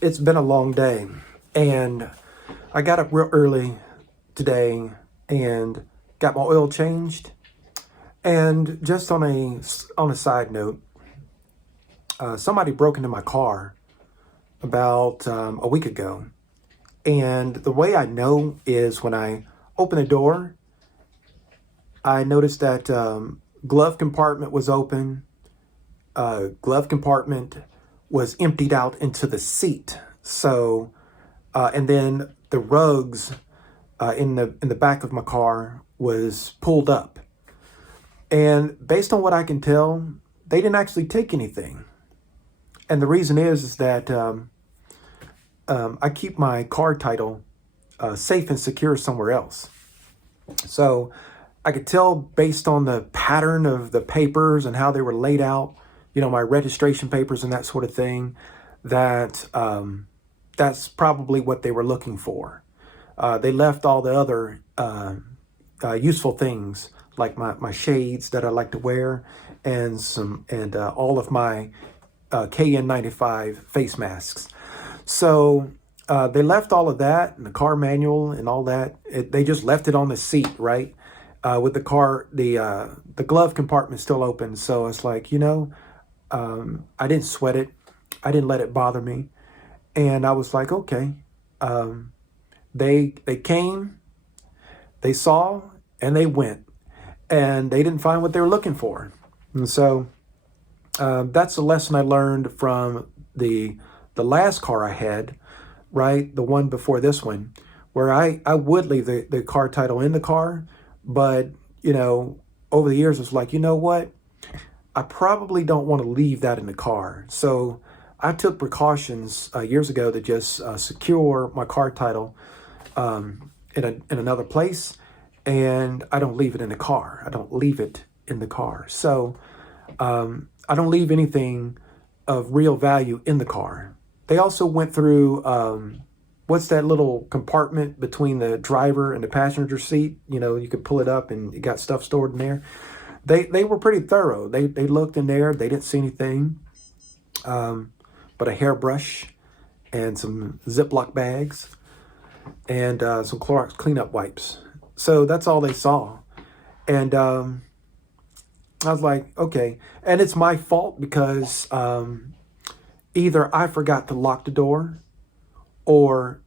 It's been a long day, and I got up real early today and got my oil changed. And just on a side note, somebody broke into my car about a week ago, and the way I know is when I open the door, I noticed that glove compartment was open. Glove compartment was emptied out into the seat. So, and then the rugs in the back of my car was pulled up. And based on what I can tell, they didn't actually take anything. And the reason is that I keep my car title safe and secure somewhere else. So I could tell based on the pattern of the papers and how they were laid out, my registration papers and that sort of thing, that that's probably what they were looking for. They left all the other useful things like my shades that I like to wear and all of my KN95 face masks. So they left all of that and the car manual and all that. They just left it on the seat, right? With the car, the glove compartment still open. So it's like, I didn't sweat it. I didn't let it bother me. And I was like, okay. They came, they saw, and they went. And they didn't find what they were looking for. And so that's a lesson I learned from the last car I had, right? The one before this one, where I would leave the car title in the car. But, over the years, it's like, you know what? I probably don't want to leave that in the car. So I took precautions years ago to just secure my car title in another place. And I don't leave it in the car. I don't leave it in the car. So I don't leave anything of real value in the car. They also went through, what's that little compartment between the driver and the passenger seat? You could pull it up and you got stuff stored in there. They were pretty thorough. They looked in there. They didn't see anything but a hairbrush and some Ziploc bags and some Clorox cleanup wipes. So that's all they saw. And I was like, okay. And it's my fault because either I forgot to lock the door or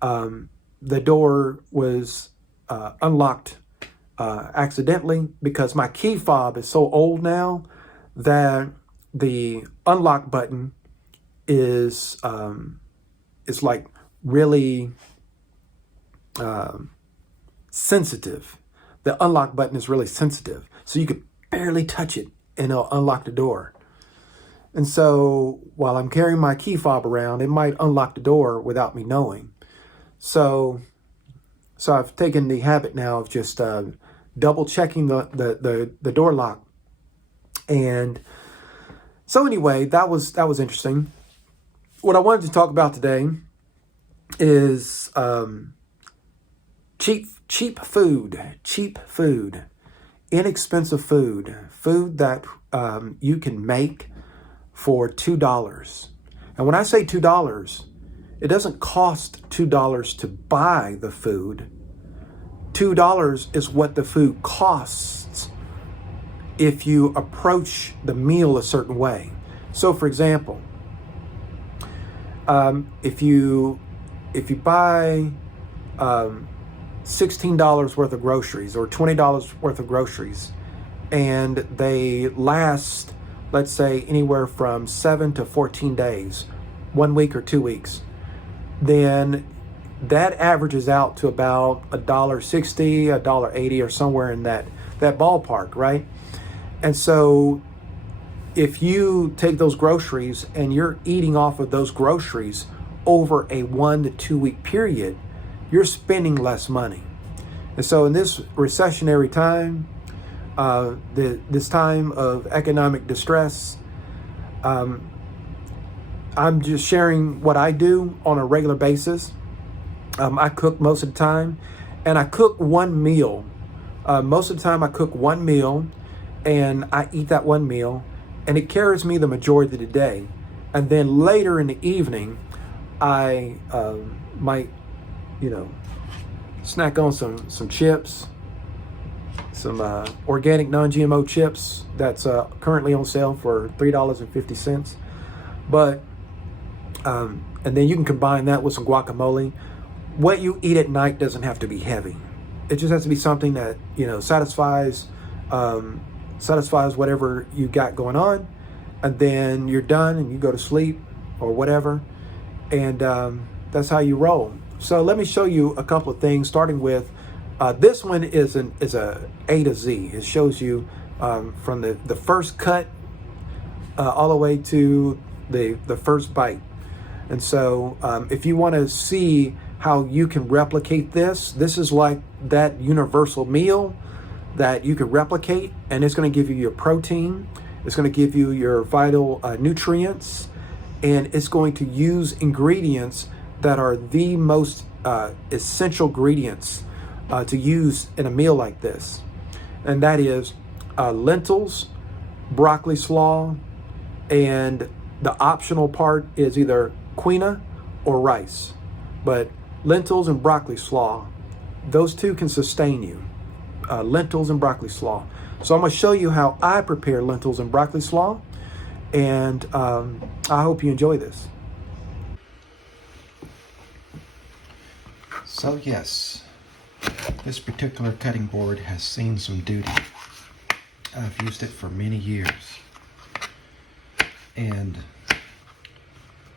the door was unlocked accidentally, because my key fob is so old now that the unlock button is like really sensitive. The unlock button is really sensitive, so you could barely touch it and it'll unlock the door. And so while I'm carrying my key fob around, it might unlock the door without me knowing. So I've taken the habit now of just double checking the door lock. And so anyway, that was interesting. What I wanted to talk about today is cheap food, inexpensive food that you can make for $2. And when I say $2, it doesn't cost $2 to buy the food. $2 is what the food costs if you approach the meal a certain way. So for example, if you buy $16 worth of groceries or $20 worth of groceries, and they last, let's say, anywhere from 7 to 14 days, 1 week or 2 weeks, then that averages out to about $1.60, $1.80, or somewhere in that ballpark, right? And so if you take those groceries and you're eating off of those groceries over a 1 to 2 week period, you're spending less money. And so in this recessionary time, this time of economic distress, I'm just sharing what I do on a regular basis. I cook most of the time, and I cook one meal. Most of the time I cook one meal, and I eat that one meal, and it carries me the majority of the day. And then later in the evening, I might, you know, snack on some chips, some organic non-GMO chips that's currently on sale for $3.50. But and then you can combine that with some guacamole. What you eat at night doesn't have to be heavy. It just has to be something that, you know, satisfies whatever you got going on, and then you're done and you go to sleep or whatever, and that's how you roll. So let me show you a couple of things, starting with this one is a A to Z. It shows you from the first cut all the way to the first bite. And so if you want to see how you can replicate this is like that universal meal that you can replicate, and it's going to give you your protein, it's going to give you your vital nutrients, and it's going to use ingredients that are the most essential ingredients to use in a meal like this. And that is lentils, broccoli slaw, and the optional part is either quinoa or rice. But lentils and broccoli slaw, those two can sustain you. Lentils and broccoli slaw. So I'm going to show you how I prepare lentils and broccoli slaw, and I hope you enjoy this. So yes, this particular cutting board has seen some duty. I've used it for many years, and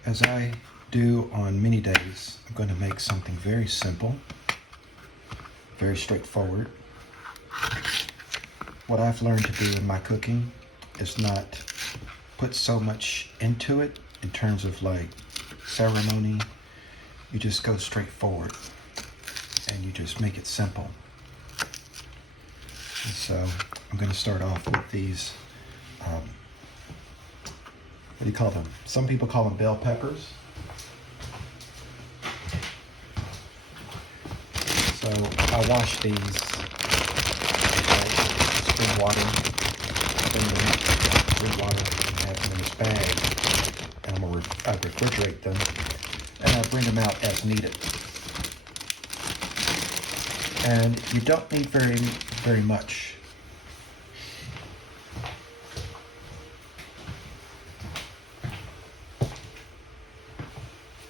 as I do on many days, I'm going to make something very simple, very straightforward. What I've learned to do in my cooking is not put so much into it in terms of like ceremony. You just go straight forward and you just make it simple. And so I'm going to start off with these, what do you call them? Some people call them bell peppers. So I wash these with spring water, spring water, and have them in this bag, and I refrigerate them, and I bring them out as needed. And you don't need very much.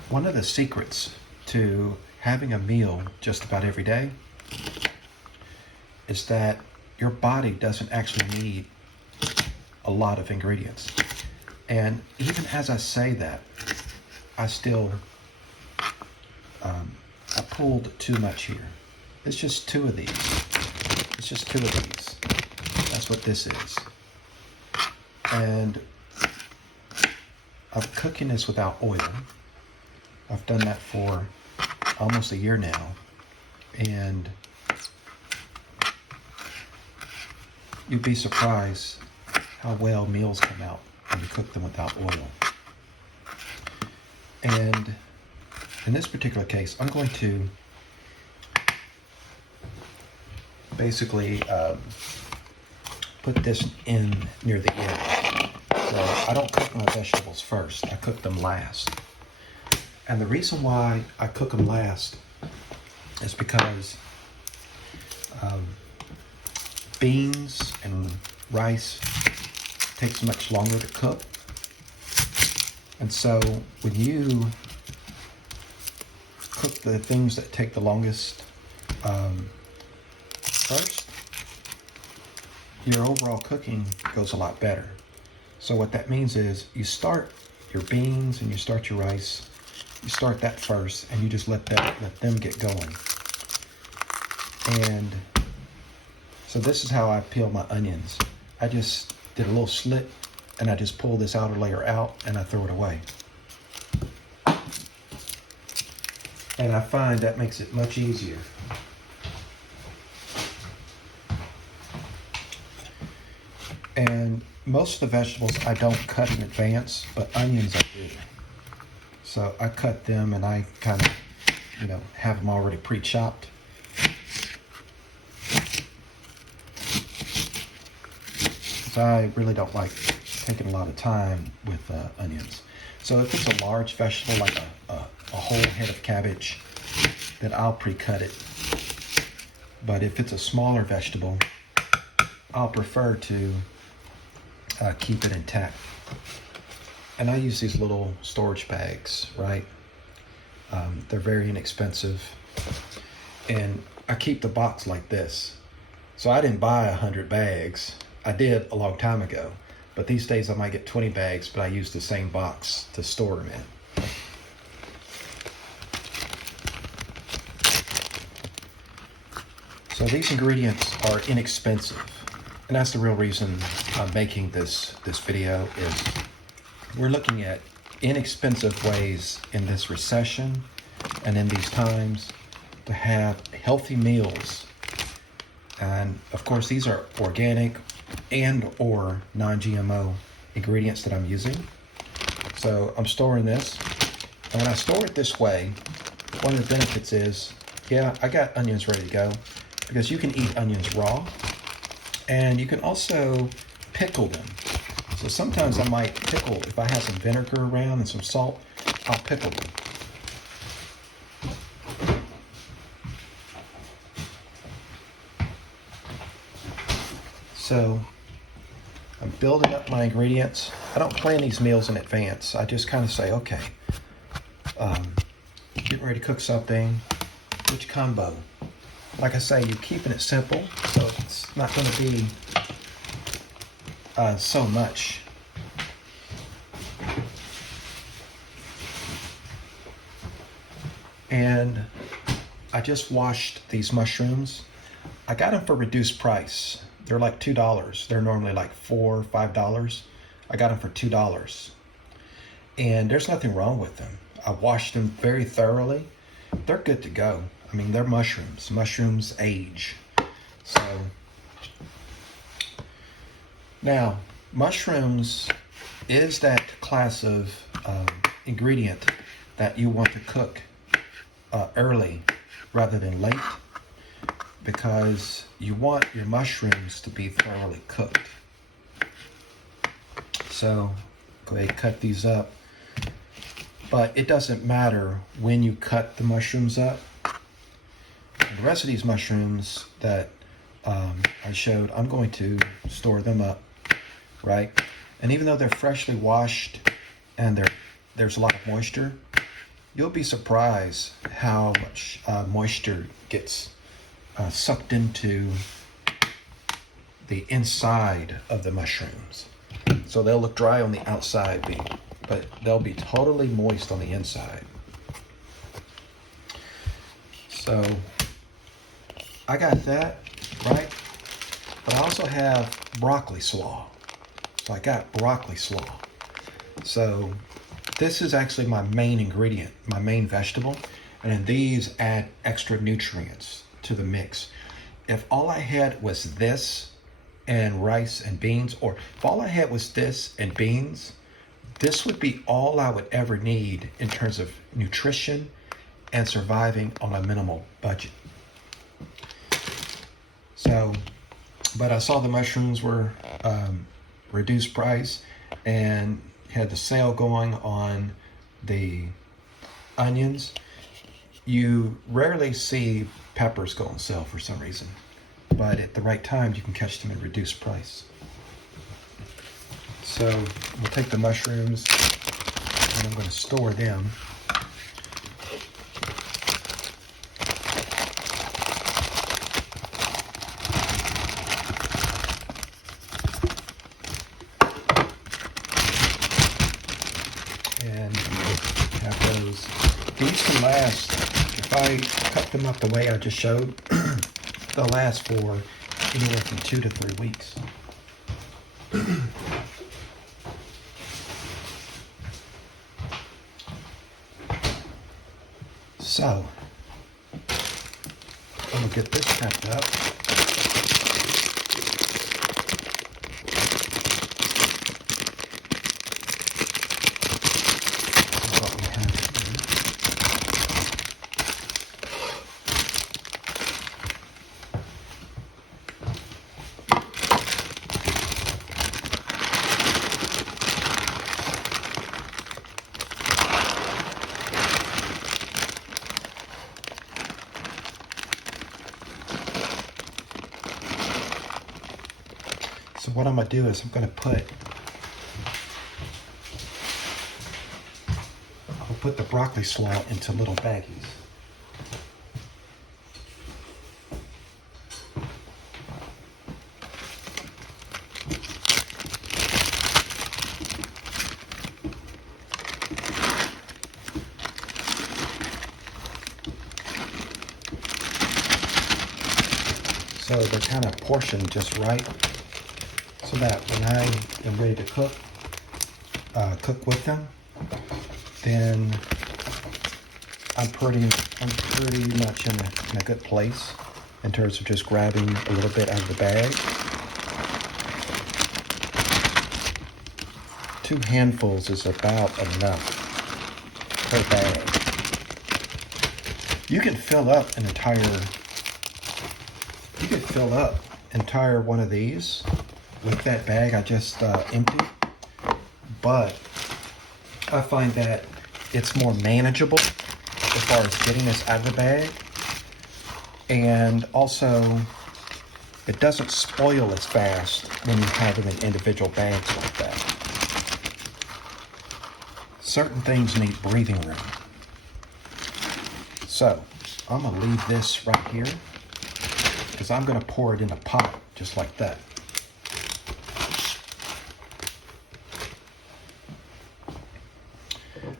One of the secrets to having a meal just about every day is that your body doesn't actually need a lot of ingredients. And even as I say that, I still, I pulled too much here. It's just two of these. It's just two of these. That's what this is. And I'm cooking this without oil. I've done that for almost a year now, and you'd be surprised how well meals come out when you cook them without oil. And in this particular case, I'm going to basically put this in near the end. So I don't cook my vegetables first, I cook them last. And the reason why I cook them last is because beans and rice takes much longer to cook. And so when you cook the things that take the longest first, your overall cooking goes a lot better. So what that means is you start your beans and you start your rice. You start that first, and you just let them get going. And so this is how I peel my onions. I just did a little slit, and I just pull this outer layer out, and I throw it away. And I find that makes it much easier. And most of the vegetables I don't cut in advance, but onions I do. So I cut them and I kind of, have them already pre-chopped. So I really don't like taking a lot of time with onions. So if it's a large vegetable, like a whole head of cabbage, then I'll pre-cut it. But if it's a smaller vegetable, I'll prefer to keep it intact. And I use these little storage bags, right? They're very inexpensive. And I keep the box like this. So I didn't buy 100 bags. I did a long time ago. But these days I might get 20 bags, but I use the same box to store them in. So these ingredients are inexpensive. And that's the real reason I'm making this video is we're looking at inexpensive ways in this recession and in these times to have healthy meals. And of course, these are organic and or non-GMO ingredients that I'm using. So I'm storing this. And when I store it this way, one of the benefits is, yeah, I got onions ready to go because you can eat onions raw and you can also pickle them. So sometimes I might pickle, if I have some vinegar around and some salt, I'll pickle them. So I'm building up my ingredients. I don't plan these meals in advance. I just kind of say, okay, getting ready to cook something, which combo? Like I say, you're keeping it simple, so it's not going to be so much. And I just washed these mushrooms. I got them for reduced price. They're like $2. They're normally like $4, $5. I got them for $2. And there's nothing wrong with them. I washed them very thoroughly. They're good to go. I mean, they're mushrooms. Mushrooms age. So now, mushrooms is that class of ingredient that you want to cook early rather than late, because you want your mushrooms to be thoroughly cooked. So go ahead and cut these up. But it doesn't matter when you cut the mushrooms up. The rest of these mushrooms that I showed, I'm going to store them up, right? And even though they're freshly washed and there's a lot of moisture, you'll be surprised how much moisture gets sucked into the inside of the mushrooms. So they'll look dry on the outside, but they'll be totally moist on the inside. So I got that, right? But I also have broccoli slaw. So I got broccoli slaw. So this is actually my main ingredient, my main vegetable. And then these add extra nutrients to the mix. If all I had was this and rice and beans, or if all I had was this and beans, this would be all I would ever need in terms of nutrition and surviving on a minimal budget. So, but I saw the mushrooms were reduced price and had the sale going on the onions. You rarely see peppers go on sale for some reason, but at the right time you can catch them at reduced price. So we'll take the mushrooms and I'm going to store them. And have those. These can last, if I cut them up the way I just showed, they'll last for anywhere from 2 to 3 weeks. So, I'm going to get this prepped up. What we have here. what I'm gonna do is I'll put the broccoli slaw into little baggies. So they're kind of portioned just right, so that when I am ready to cook with them, then I'm pretty much in a good place in terms of just grabbing a little bit out of the bag. 2 handfuls is about enough per bag. You can fill up an entire one of these with that bag I just emptied, but I find that it's more manageable as far as getting this out of the bag, and also it doesn't spoil as fast when you have them in individual bags like that. Certain things need breathing room. So I'm gonna leave this right here because I'm gonna pour it in a pot just like that.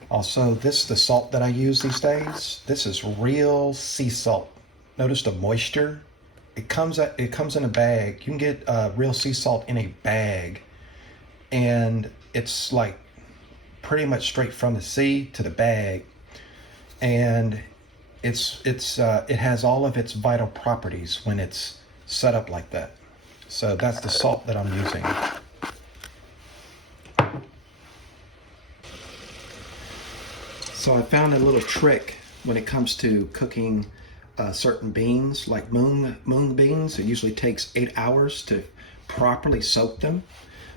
Also, this is the salt that I use these days. This is real sea salt. Notice the moisture. It comes in a bag. You can get real sea salt in a bag, and it's like pretty much straight from the sea to the bag, and it has all of its vital properties when it's set up like that. So that's the salt that I'm using. So I found a little trick when it comes to cooking certain beans, like mung beans. It usually takes 8 hours to properly soak them.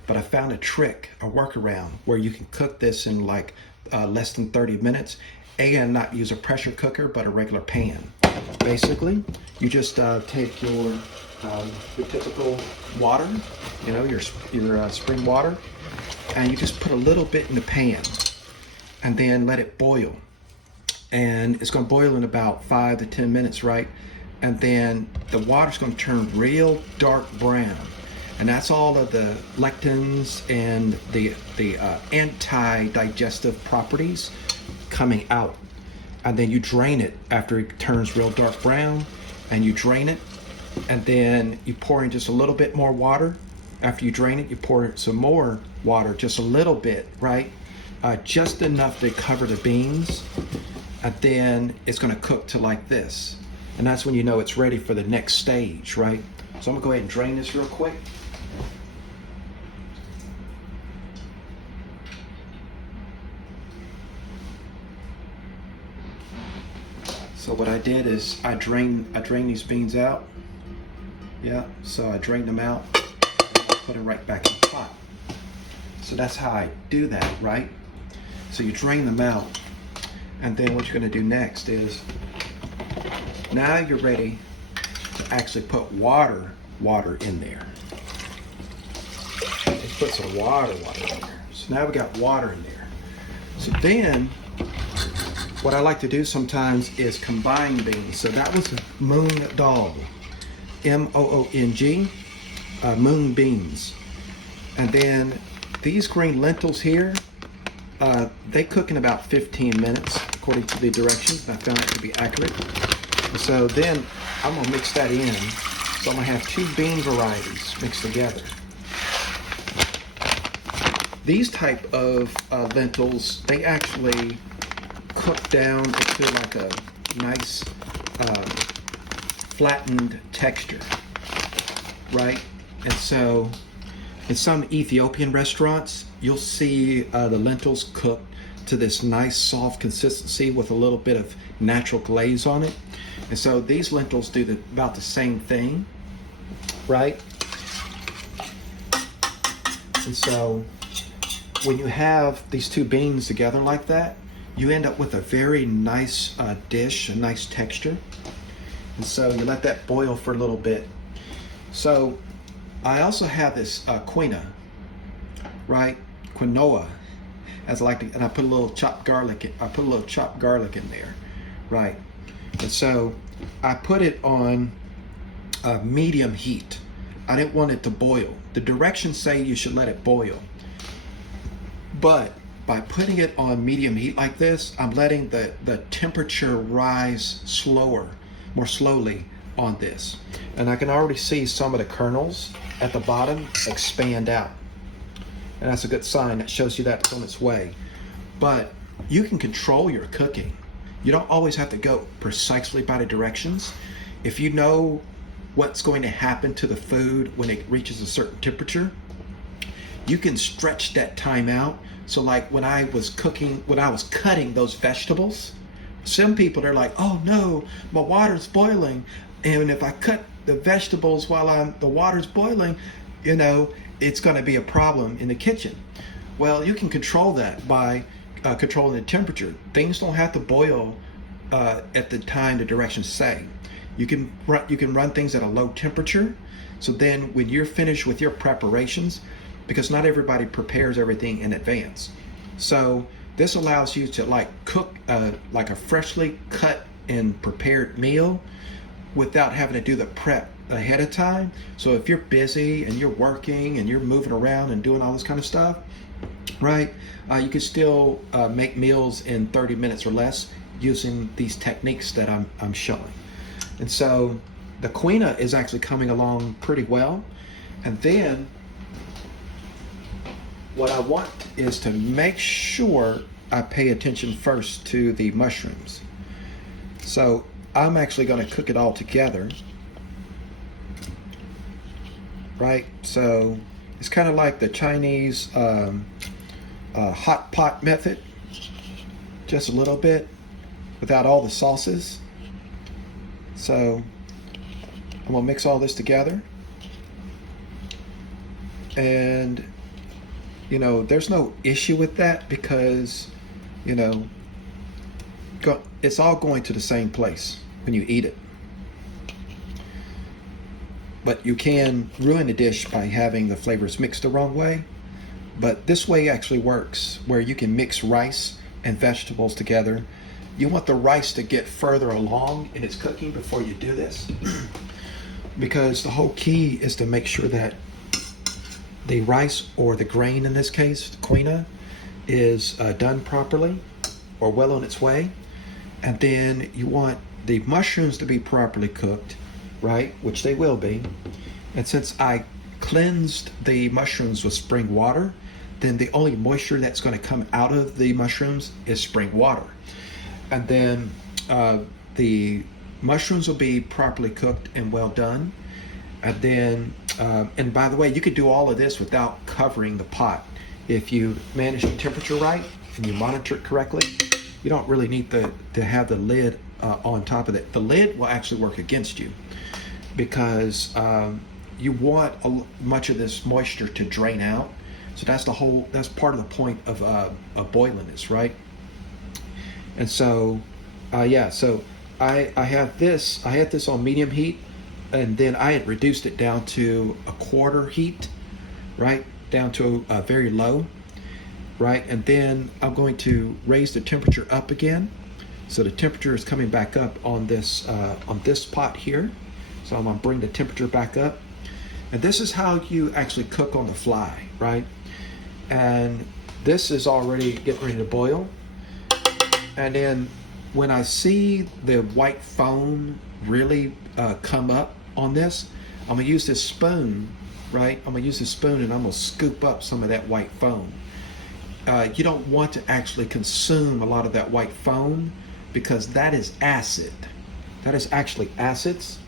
But I found a trick, a workaround, where you can cook this in like less than 30 minutes and not use a pressure cooker, but a regular pan. Basically, you just take your typical water, you know, your spring water, and you just put a little bit in the pan and then let it boil. And it's gonna boil in about 5 to 10 minutes, right? And then the water's gonna turn real dark brown. And that's all of the lectins and the anti-digestive properties coming out. And then you drain it after it turns real dark brown, and you drain it, and then you pour in just a little bit more water. After you drain it, you pour some more water, just a little bit, right? Just enough to cover the beans, and then it's gonna cook to like this. And that's when you know it's ready for the next stage, right? So I'm gonna go ahead and drain this real quick. So what I did is I drained these beans out. Yeah, so I drained them out and I put them right back in the pot. So that's how I do that, right? So you drain them out, and then what you're gonna do next is, now you're ready to actually put water in there. Let's put some water in there. So now we got water in there. So then, what I like to do sometimes is combine beans. So that was Moong Dal, M-O-O-N-G, Moong beans. And then these green lentils here, they cook in about 15 minutes, according to the directions. I found it to be accurate. So then I'm gonna mix that in. So I'm gonna have 2 bean varieties mixed together. These type of lentils, they actually cook down into like a nice flattened texture, right? And so in some Ethiopian restaurants, you'll see the lentils cooked to this nice soft consistency with a little bit of natural glaze on it. And so these lentils do about the same thing, right? And so when you have these 2 beans together like that, you end up with a very nice dish, a nice texture. And so you let that boil for a little bit. So I also have this quinoa, right? Quinoa, as I like to, and I put a little chopped garlic. I put a little chopped garlic in there, right? And so I put it on medium heat. I didn't want it to boil. The directions say you should let it boil, but by putting it on medium heat like this, I'm letting the temperature rise more slowly on this. And I can already see some of the kernels at the bottom expand out. And that's a good sign. That shows you that it's on its way. But you can control your cooking. You don't always have to go precisely by the directions. If you know what's going to happen to the food when it reaches a certain temperature, you can stretch that time out. So like when I was cutting those vegetables, some people are like, oh no, my water's boiling. And if I cut the vegetables while the water's boiling, it's going to be a problem in the kitchen. Well, you can control that by controlling the temperature. Things don't have to boil at the time the directions say. You can run things at a low temperature. So then when you're finished with your preparations, because not everybody prepares everything in advance. So this allows you to cook like a freshly cut and prepared meal without having to do the prep ahead of time. So if you're busy and you're working and you're moving around and doing all this kind of stuff, right, you can still make meals in 30 minutes or less using these techniques that I'm showing. And so the quinoa is actually coming along pretty well. And then what I want is to make sure I pay attention first to the mushrooms. So I'm actually going to cook it all together, right? So it's kind of like the Chinese hot pot method, just a little bit without all the sauces. So I'm going to mix all this together. And there's no issue with that because, it's all going to the same place when you eat it. But you can ruin the dish by having the flavors mixed the wrong way. But this way actually works, where you can mix rice and vegetables together. You want the rice to get further along in its cooking before you do this. Because the whole key is to make sure that the rice, or the grain in this case, the quinoa, is done properly or well on its way. And then you want the mushrooms to be properly cooked, right? Which they will be. And since I cleansed the mushrooms with spring water, then the only moisture that's going to come out of the mushrooms is spring water. And then the mushrooms will be properly cooked and well done. And then, and by the way, you could do all of this without covering the pot. If you manage the temperature right and you monitor it correctly, you don't really need to have the lid on top of it. The lid will actually work against you because you want much of this moisture to drain out. So that's part of the point of boiling this, right? And so, so I had this on medium heat, and then I had reduced it down to a quarter heat, right? Down to very low, right? And then I'm going to raise the temperature up again. So the temperature is coming back up on this pot here. So I'm gonna bring the temperature back up. And this is how you actually cook on the fly, right? And this is already getting ready to boil. And then when I see the white foam really come up on this, I'm gonna use this spoon, right? I'm gonna use this spoon and I'm gonna scoop up some of that white foam. You don't want to actually consume a lot of that white foam because that is acid. That is actually acids.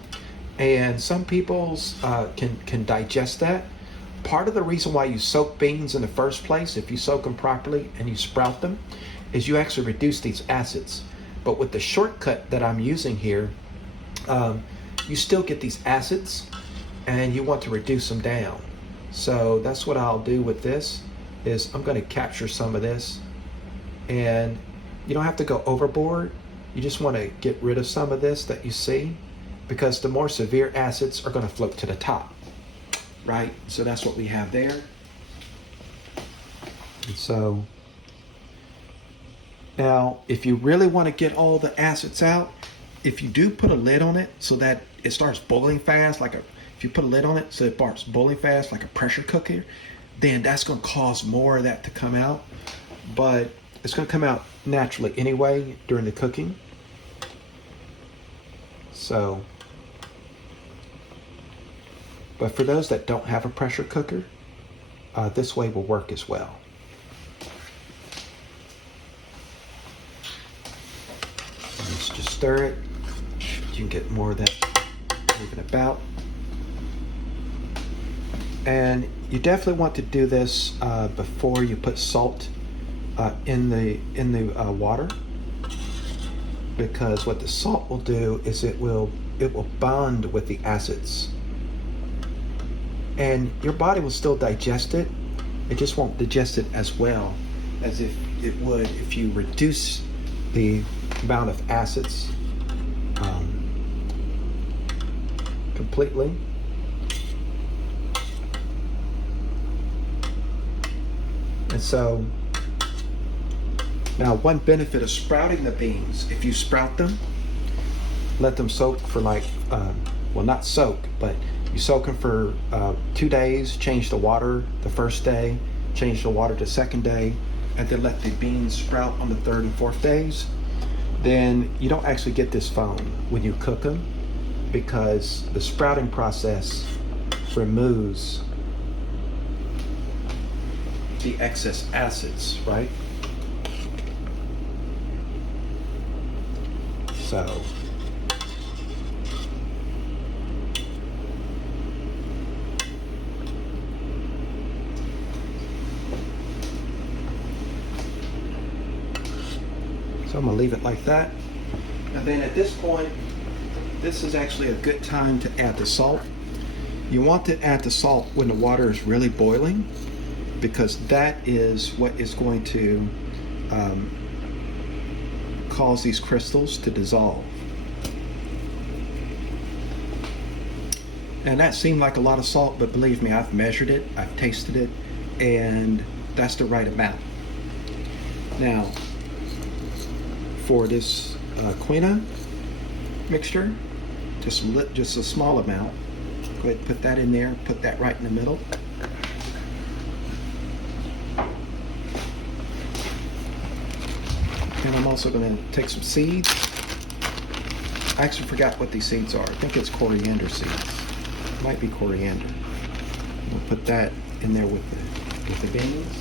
And some people can digest that. Part of the reason why you soak beans in the first place, if you soak them properly and you sprout them, is you actually reduce these acids. But with the shortcut that I'm using here, you still get these acids and you want to reduce them down. So that's what I'll do with this, is I'm going to capture some of this, and you don't have to go overboard. You just want to get rid of some of this that you see, because the more severe acids are going to float to the top. right? So that's what we have there. And so now, if you really want to get all the acids out, if you do put a lid on it so that it starts boiling fast, if you put a lid on it so it starts boiling fast like a pressure cooker, then that's going to cause more of that to come out. But it's going to come out naturally anyway during the cooking. So, but for those that don't have a pressure cooker, this way will work as well. Let's just stir it. You can get more of that moving about. And you definitely want to do this before you put salt in the water, because what the salt will do is it will bond with the acids, and your body will still digest it. It just won't digest it as well as if it would if you reduce the amount of acids completely. And so now, one benefit of sprouting the beans, if you sprout them, let them soak for well, not soak, but you soak them for 2 days, change the water the first day, change the water the second day, and then let the beans sprout on the third and fourth days. Then you don't actually get this foam when you cook them, because the sprouting process removes the excess acids, right? So I'm gonna leave it like that. And then at this point, this is actually a good time to add the salt. You want to add the salt when the water is really boiling, because that is what is going to cause these crystals to dissolve. And that seemed like a lot of salt, but believe me, I've measured it, I've tasted it, and that's the right amount. Now, for this quinoa mixture, just a small amount. Go ahead and put that in there, put that right in the middle. And I'm also going to take some seeds. I actually forgot what these seeds are. I think it's coriander seeds. It might be coriander. We'll put that in there with the beans.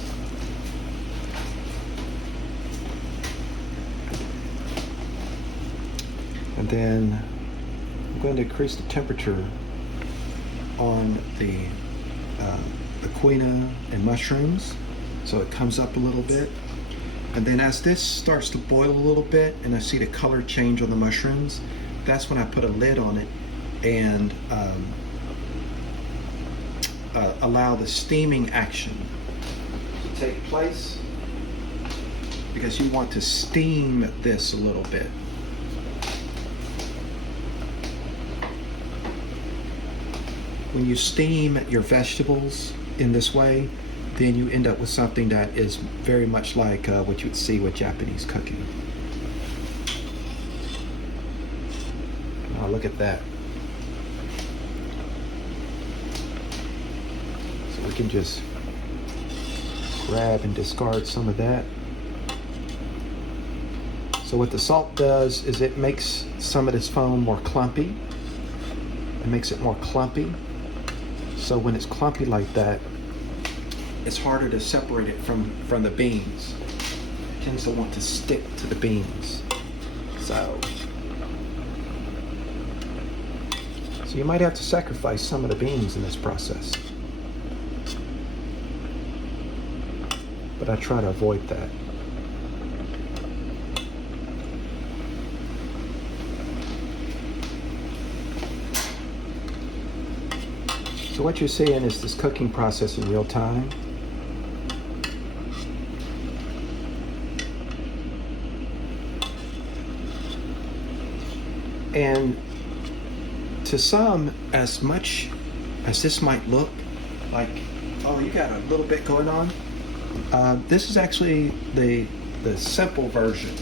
And then I'm going to increase the temperature on the quinoa and mushrooms so it comes up a little bit. And then as this starts to boil a little bit and I see the color change on the mushrooms, that's when I put a lid on it and allow the steaming action to take place, because you want to steam this a little bit. When you steam your vegetables in this way, then you end up with something that is very much like what you would see with Japanese cooking. Oh, look at that. So we can just grab and discard some of that. So what the salt does is it makes some of this foam more clumpy. It makes it more clumpy. So when it's clumpy like that, it's harder to separate it from the beans. It tends to want to stick to the beans. So you might have to sacrifice some of the beans in this process. But I try to avoid that. So what you're seeing is this cooking process in real time. And to some, as much as this might look like, oh, you got a little bit going on. This is actually the simple version.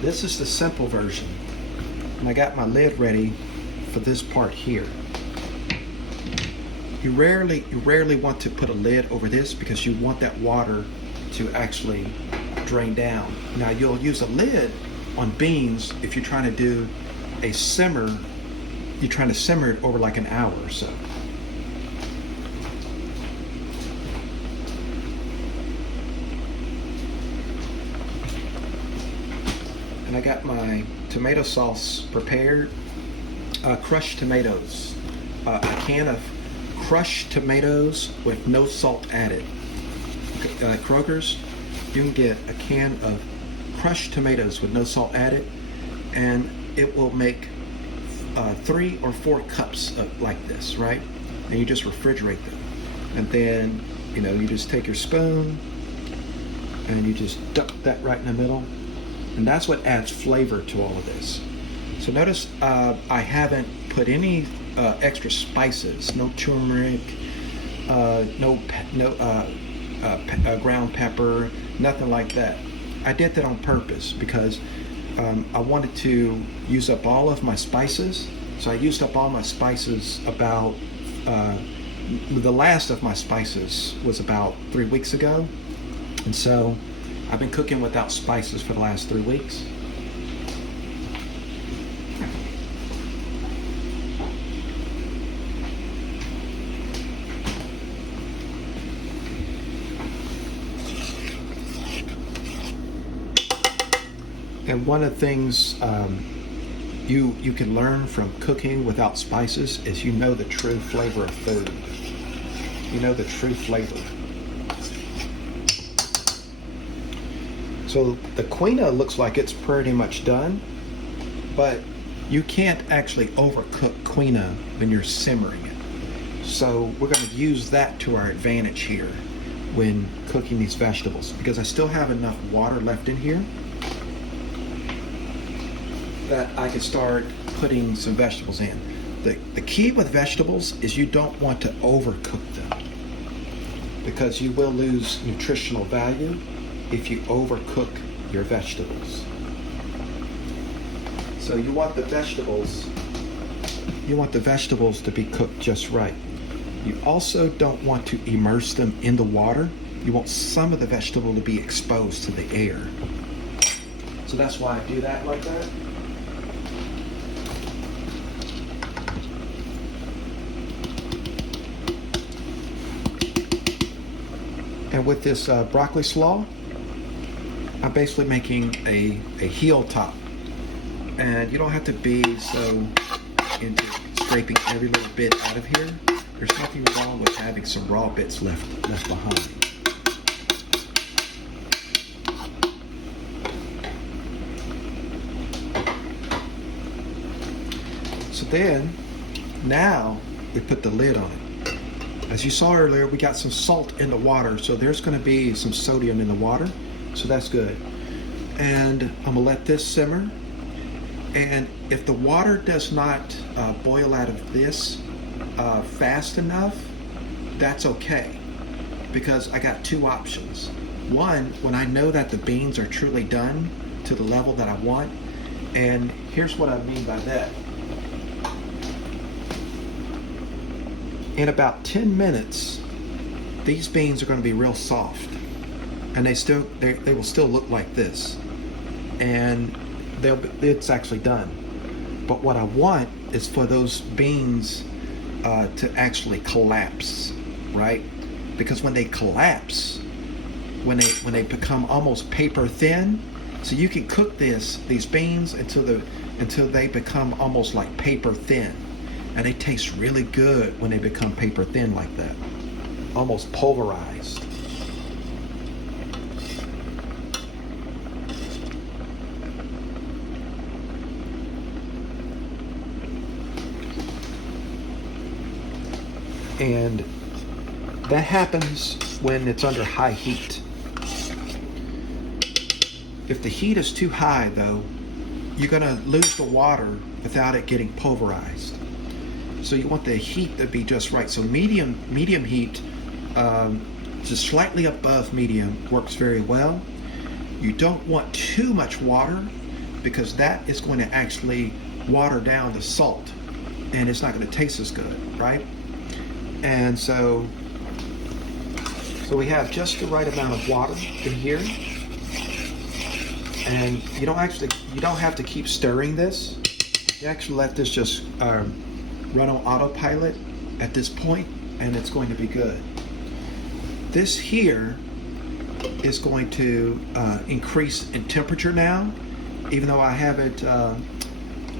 This is the simple version. And I got my lid ready for this part here. You rarely want to put a lid over this because you want that water to actually drain down. Now you'll use a lid on beans if you're trying to do a simmer. You're trying to simmer it over like an hour or so. And I got my tomato sauce prepared. Crushed tomatoes. A can of crushed tomatoes with no salt added. Kroger's, you can get a can of crushed tomatoes with no salt added, and it will make 3 or 4 cups of like this, right? And you just refrigerate them, and then you just take your spoon and you just duck that right in the middle, and that's what adds flavor to all of this. So notice I haven't put any extra spices, no turmeric, no ground pepper, nothing like that. I did that on purpose because I wanted to use up all of my spices. So I used up all my spices about, the last of my spices was about 3 weeks ago. And so I've been cooking without spices for the last 3 weeks. And one of the things you can learn from cooking without spices is the true flavor of food. You know the true flavor. So the quinoa looks like it's pretty much done, but you can't actually overcook quinoa when you're simmering it. So we're going to use that to our advantage here when cooking these vegetables, because I still have enough water left in here that I can start putting some vegetables in. The key with vegetables is you don't want to overcook them, because you will lose nutritional value if you overcook your vegetables. So you want the vegetables to be cooked just right. You also don't want to immerse them in the water. You want some of the vegetable to be exposed to the air. So that's why I do that like that. And with this broccoli slaw, I'm basically making a heel top. And you don't have to be so into scraping every little bit out of here. There's nothing wrong with having some raw bits left behind. So then, now we put the lid on it. As you saw earlier, we got some salt in the water, so there's going to be some sodium in the water, so that's good. And I'm going to let this simmer. And if the water does not boil out of this fast enough, that's okay, because I got 2 options. One, when I know that the beans are truly done to the level that I want, and here's what I mean by that. In about 10 minutes, these beans are going to be real soft, and they will still look like this, and it's actually done. But what I want is for those beans to actually collapse, right? Because when they collapse, when they become almost paper thin, so you can cook these beans until they become almost like paper thin. And they taste really good when they become paper thin like that, almost pulverized. And that happens when it's under high heat. If the heat is too high, though, you're going to lose the water without it getting pulverized. So you want the heat to be just right. So medium heat, just slightly above medium, works very well. You don't want too much water, because that is going to actually water down the salt, and it's not going to taste as good, right? And so we have just the right amount of water in here, and you don't have to keep stirring this. You actually let this just run on autopilot at this point, and it's going to be good. This here is going to increase in temperature now, even though I have it,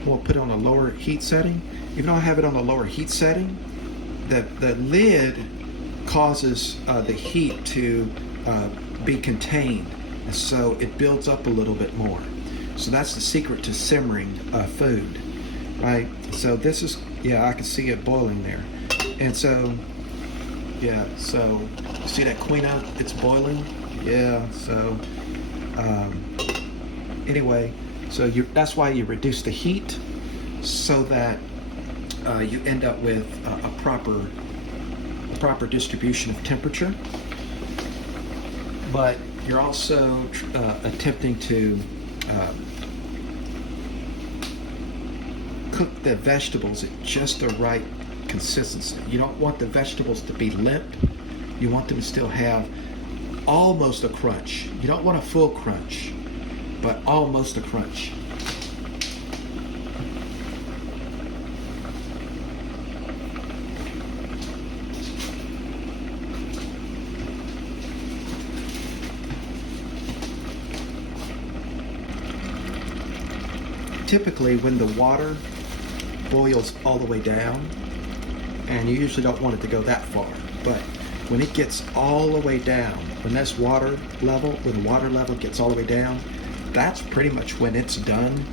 we'll put it on a lower heat setting. Even though I have it on a lower heat setting, the lid causes the heat to be contained, and so it builds up a little bit more. So that's the secret to simmering food, right? So this is, I can see it boiling there. And so, so see that quinoa, it's boiling? Yeah, so anyway, so that's why you reduce the heat, so that you end up with a proper distribution of temperature. But you're also attempting to cook the vegetables at just the right consistency. You don't want the vegetables to be limp. You want them to still have almost a crunch. You don't want a full crunch, but almost a crunch. Typically, when the water boils all the way down, and you usually don't want it to go that far, but when it gets all the way down, when the water level gets all the way down, that's pretty much when it's done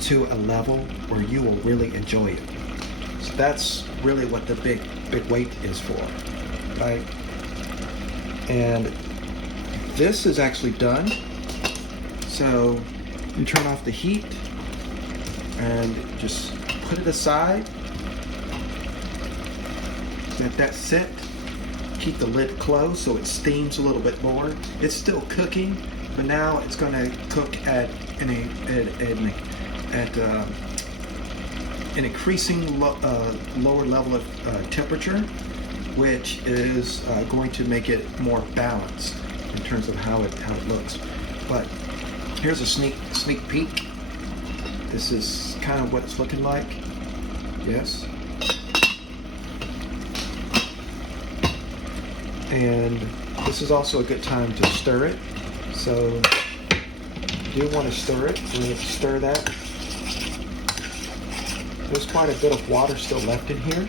to a level where you will really enjoy it. So that's really what the big weight is for, right? And this is actually done. So you turn off the heat and just put it aside. Let that sit. Keep the lid closed so it steams a little bit more. It's still cooking, but now it's going to cook at an increasing lower level of temperature, which is going to make it more balanced in terms of how it looks. But here's a sneak peek. This is kind of what it's looking like. Yes. And this is also a good time to stir it. So you do want to stir it. So you have to stir that. There's quite a bit of water still left in here.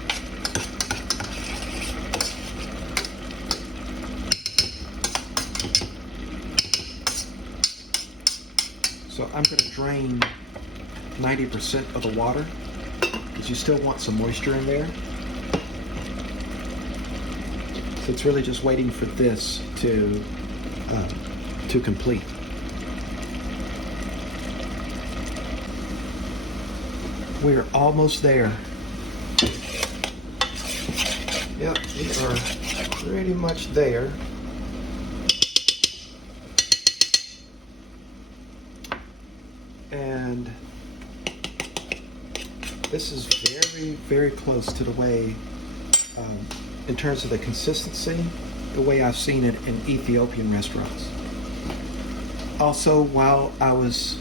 So I'm going to drain 90% of the water, because you still want some moisture in there. So it's really just waiting for this to complete. We're almost there. Yep, we are pretty much there. And this is very, very close to the way, in terms of the consistency, the way I've seen it in Ethiopian restaurants. Also, while I was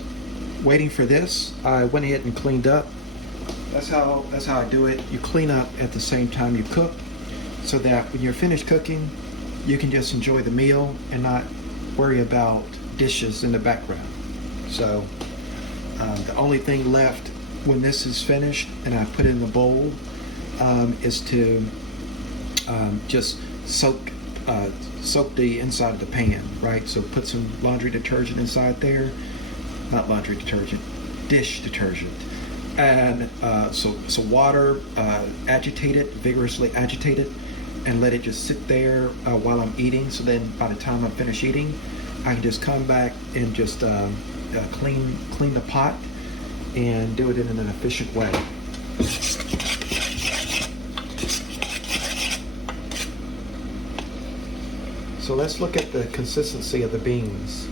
waiting for this, I went ahead and cleaned up. That's how I do it. You clean up at the same time you cook, so that when you're finished cooking, you can just enjoy the meal and not worry about dishes in the background. So the only thing left when this is finished and I put it in the bowl is to just soak the inside of the pan, right? So put some laundry detergent inside there. Not laundry detergent, dish detergent. And so water, vigorously agitate it, and let it just sit there while I'm eating. So then by the time I'm finished eating, I can just come back and just clean the pot and do it in an efficient way. So let's look at the consistency of the beans.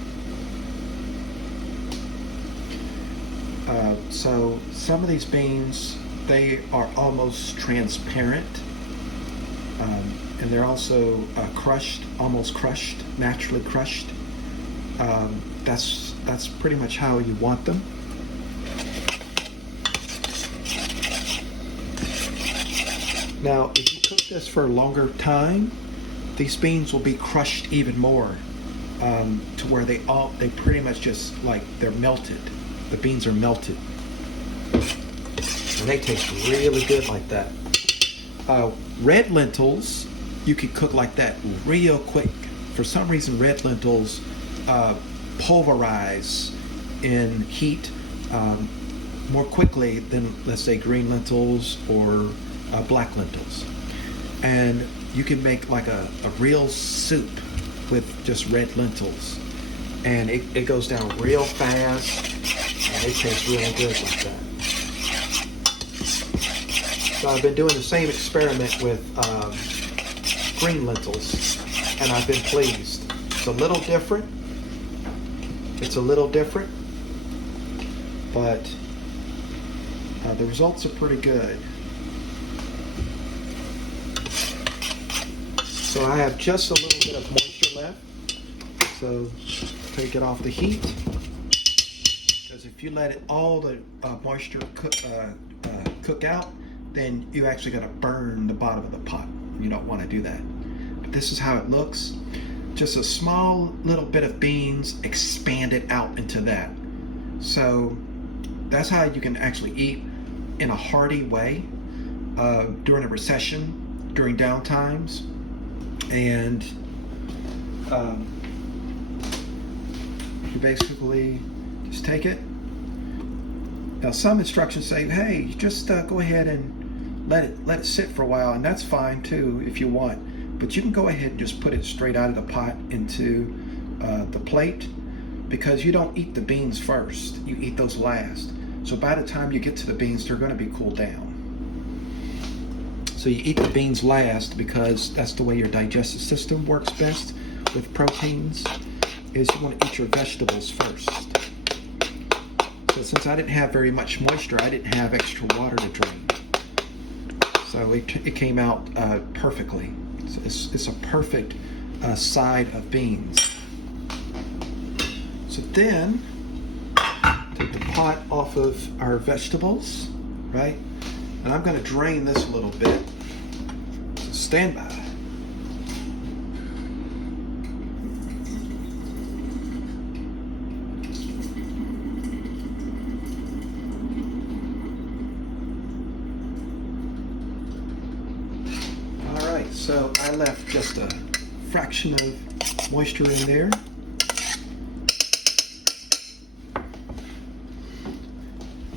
So some of these beans, they are almost transparent, and they're also crushed, almost crushed, naturally crushed. That's pretty much how you want them. Now, if you cook this for a longer time, these beans will be crushed even more, to where they pretty much just like they're melted. The beans are melted, and they taste really good like that. Red lentils, you can cook like that real quick. For some reason, red lentils pulverize in heat more quickly than, let's say, green lentils or black lentils. And you can make like a real soup with just red lentils, and it goes down real fast, and it tastes really good like that. So I've been doing the same experiment with green lentils, and I've been pleased. It's a little different. But the results are pretty good. So I have just a little bit of moisture left. So take it off the heat, because if you let all the moisture cook out, then you actually got to burn the bottom of the pot. You don't want to do that. But this is how it looks. Just a small little bit of beans expanded out into that. So that's how you can actually eat in a hearty way during a recession, during downtimes. And you basically just take it. Now, some instructions say, hey, just go ahead and let it sit for a while, and that's fine too if you want. But you can go ahead and just put it straight out of the pot into the plate, because you don't eat the beans first. You eat those last. So by the time you get to the beans, they're going to be cooled down. So you eat the beans last, because that's the way your digestive system works best with proteins, is you want to eat your vegetables first. So since I didn't have very much moisture, I didn't have extra water to drain. So it came out perfectly. So it's a perfect side of beans. So then, take the pot off of our vegetables, right? And I'm going to drain this a little bit. So stand by. All right, so I left just a fraction of moisture in there.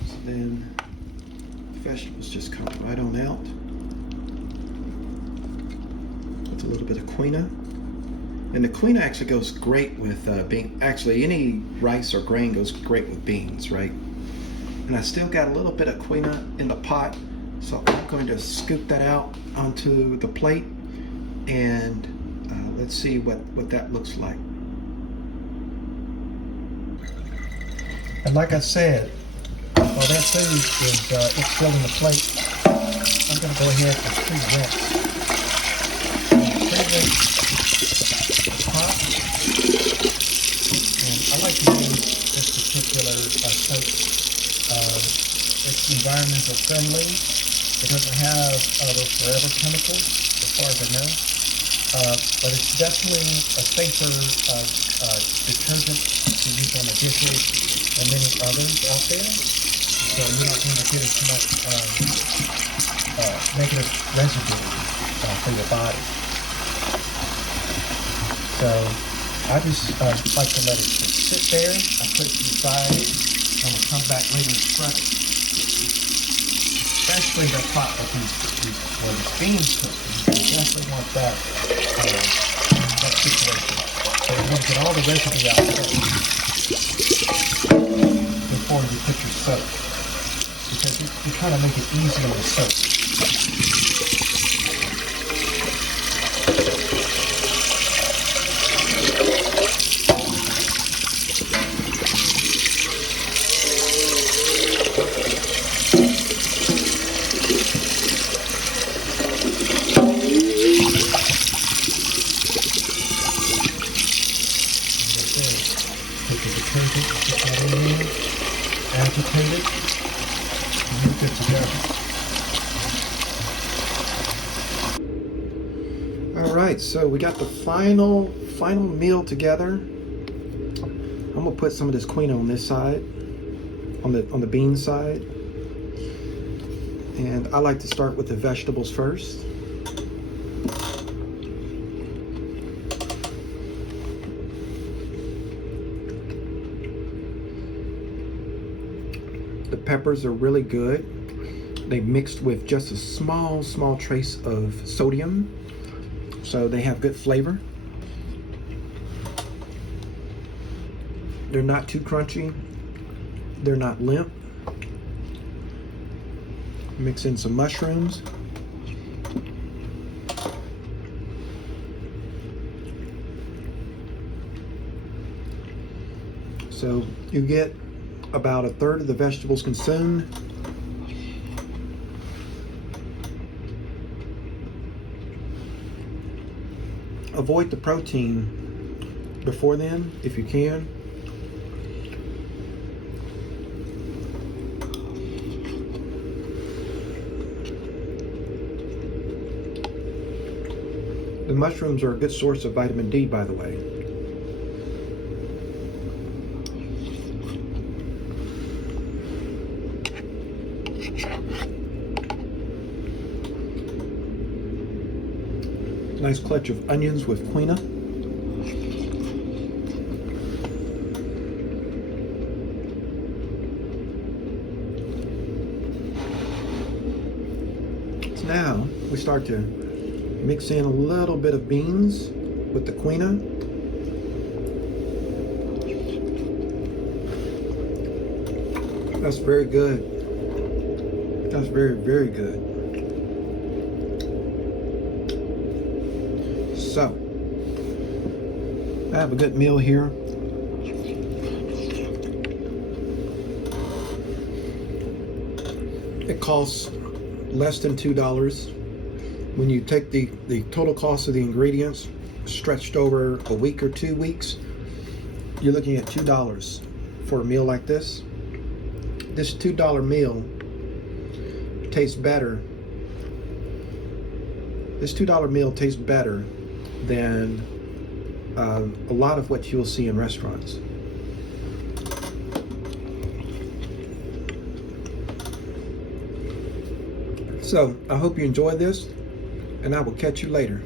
So then vegetables just come right on out with a little bit of quinoa, and the quinoa actually goes great with bean. Actually, any rice or grain goes great with beans, right? And I still got a little bit of quinoa in the pot, so I'm going to scoop that out onto the plate, and let's see what that looks like. And like I said, while that food is it's filling the plate, I'm going to go ahead and pre-rinse. Pre-rinse the pot, and I like to use this particular soap. It's environmental friendly. It doesn't have those forever chemicals, as far as I know, but it's definitely a safer detergent to use on the dishes and many others out there. So you're not going to get as much negative residue for your body. So I just like to let it just sit there. I put it to the side, and we'll come back later and scrub it. Especially the pot of where the beans cook. You definitely want that situation. So you want to get all the residue out first before you put your soap, because you try to make it easy on the soap. right, so we got the final meal together. I'm gonna put some of this quinoa on this side, on the bean side, and I like to start with the vegetables first. The peppers are really good. They mixed with just a small trace of sodium, so they have good flavor. They're not too crunchy. They're not limp. Mix in some mushrooms. So you get about 1/3 of the vegetables consumed. Avoid the protein before then, if you can. The mushrooms are a good source of vitamin D, by the way. Nice clutch of onions with quinoa. So now we start to mix in a little bit of beans with the quinoa. That's very good. That's very, very good. So, I have a good meal here. It costs less than $2. When you take the total cost of the ingredients stretched over a week or 2 weeks, you're looking at $2 for a meal like this. This $2 meal tastes better. This $2 meal tastes better than a lot of what you'll see in restaurants. So I hope you enjoyed this, and I will catch you later.